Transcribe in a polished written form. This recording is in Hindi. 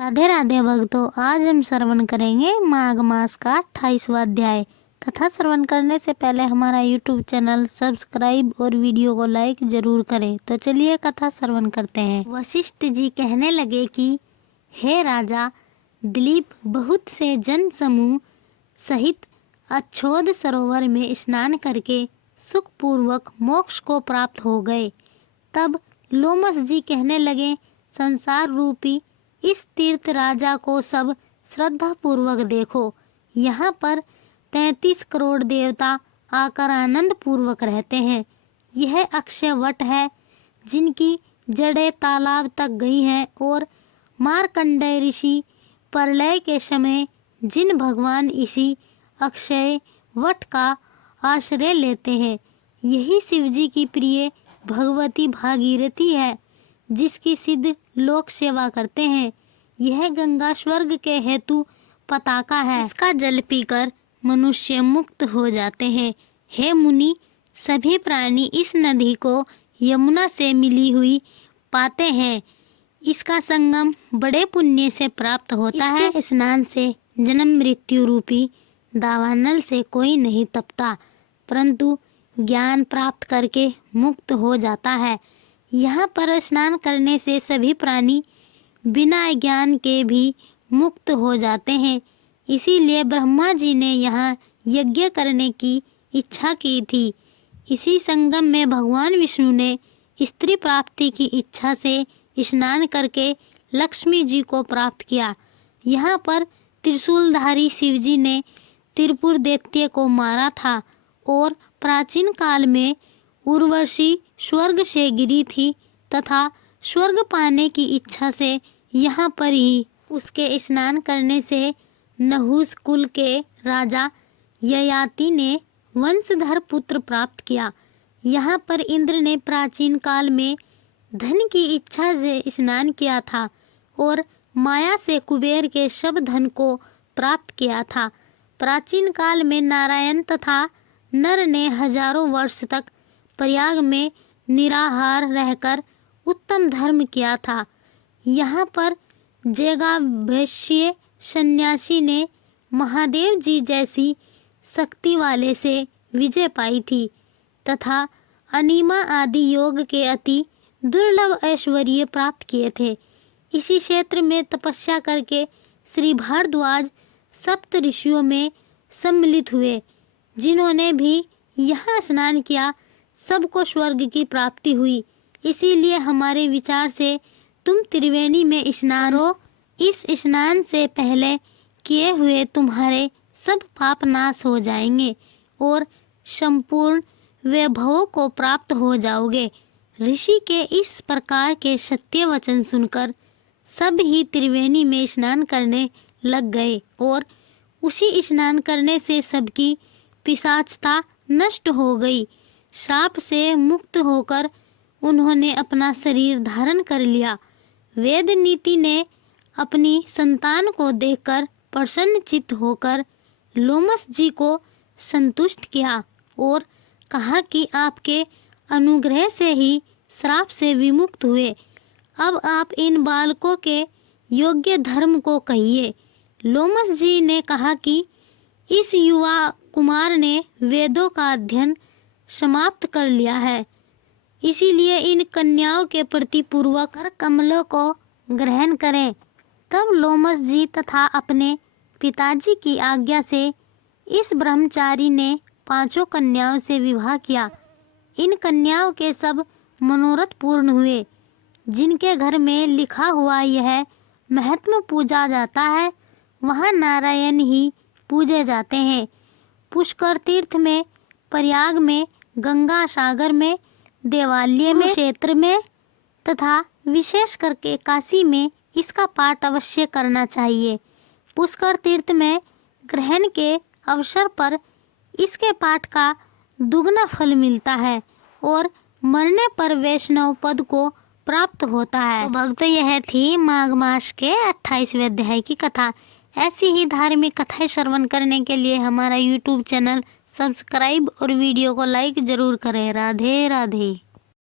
राधे राधे भक्तों, आज हम श्रवण करेंगे माघ मास का 28वां अध्याय। कथा श्रवण करने से पहले हमारा YouTube चैनल सब्सक्राइब और वीडियो को लाइक जरूर करें। तो चलिए कथा श्रवण करते हैं। वशिष्ठ जी कहने लगे कि हे राजा दिलीप, बहुत से जन समूह सहित अच्छोद सरोवर में स्नान करके सुखपूर्वक मोक्ष को प्राप्त हो गए। तब लोमस जी कहने लगे, संसार रूपी इस तीर्थ राजा को सब श्रद्धा पूर्वक देखो। यहाँ पर 33 करोड़ देवता आकर आनंद पूर्वक रहते हैं। यह अक्षय वट है जिनकी जड़ें तालाब तक गई हैं और मार्कंडेय ऋषि प्रलय के समय जिन भगवान इसी अक्षय वट का आश्रय लेते हैं, यही शिवजी की प्रिय भगवती भागीरथी है जिसकी सिद्ध लोक सेवा करते हैं। यह गंगा स्वर्ग के हेतु पताका है, इसका जल पीकर मनुष्य मुक्त हो जाते हैं। हे मुनि, सभी प्राणी इस नदी को यमुना से मिली हुई पाते हैं। इसका संगम बड़े पुण्य से प्राप्त होता है। इसके स्नान से जन्म मृत्यु रूपी दावानल से कोई नहीं तपता, परंतु ज्ञान प्राप्त करके मुक्त हो जाता है। यहाँ पर स्नान करने से सभी प्राणी बिना ज्ञान के भी मुक्त हो जाते हैं। इसीलिए ब्रह्मा जी ने यहाँ यज्ञ करने की इच्छा की थी। इसी संगम में भगवान विष्णु ने स्त्री प्राप्ति की इच्छा से स्नान करके लक्ष्मी जी को प्राप्त किया। यहाँ पर त्रिशूलधारी शिवजी ने त्रिपुर दैत्य को मारा था और प्राचीन काल में उर्वशी स्वर्ग से गिरी थी तथा स्वर्ग पाने की इच्छा से यहाँ पर ही उसके स्नान करने से नहुस कुल के राजा ययाति ने वंशधर पुत्र प्राप्त किया। यहाँ पर इंद्र ने प्राचीन काल में धन की इच्छा से स्नान किया था और माया से कुबेर के सब धन को प्राप्त किया था। प्राचीन काल में नारायण तथा नर ने हजारों वर्ष तक प्रयाग में निराहार रहकर उत्तम धर्म किया था। यहाँ पर जेगाभ्यस्य सन्यासी ने महादेव जी जैसी शक्ति वाले से विजय पाई थी तथा अनिमा आदि योग के अति दुर्लभ ऐश्वर्य प्राप्त किए थे। इसी क्षेत्र में तपस्या करके श्री भारद्वाज सप्त ऋषियों में सम्मिलित हुए। जिन्होंने भी यहाँ स्नान किया सबको स्वर्ग की प्राप्ति हुई। इसीलिए हमारे विचार से तुम त्रिवेणी में स्नान करो। इस स्नान से पहले किए हुए तुम्हारे सब पाप नाश हो जाएंगे और संपूर्ण वैभवों को प्राप्त हो जाओगे। ऋषि के इस प्रकार के सत्य वचन सुनकर सब ही त्रिवेणी में स्नान करने लग गए और उसी स्नान करने से सबकी पिशाचता नष्ट हो गई। श्राप से मुक्त होकर उन्होंने अपना शरीर धारण कर लिया। वेद नीति ने अपनी संतान को देखकर प्रसन्नचित्त होकर लोमस जी को संतुष्ट किया और कहा कि आपके अनुग्रह से ही श्राप से विमुक्त हुए। अब आप इन बालकों के योग्य धर्म को कहिए। लोमस जी ने कहा कि इस युवा कुमार ने वेदों का अध्ययन समाप्त कर लिया है, इसीलिए इन कन्याओं के प्रति पूर्वक कर कमलों को ग्रहण करें। तब लोमस जी तथा अपने पिताजी की आज्ञा से इस ब्रह्मचारी ने 5 कन्याओं से विवाह किया। इन कन्याओं के सब मनोरथ पूर्ण हुए। जिनके घर में लिखा हुआ यह महत्व पूजा जाता है, वहाँ नारायण ही पूजे जाते हैं। पुष्कर तीर्थ में, प्रयाग में, गंगा सागर में, देवालय में, क्षेत्र में तथा विशेष करके काशी में इसका पाठ अवश्य करना चाहिए। पुष्कर तीर्थ में ग्रहण के अवसर पर इसके पाठ का दुगना फल मिलता है और मरने पर वैष्णव पद को प्राप्त होता है। तो भक्त, यह थी माघ मास के 28वें अध्याय की कथा। ऐसी ही धार्मिक कथाएं श्रवण करने के लिए हमारा YouTube चैनल सब्सक्राइब और वीडियो को लाइक जरूर करें। राधे राधे।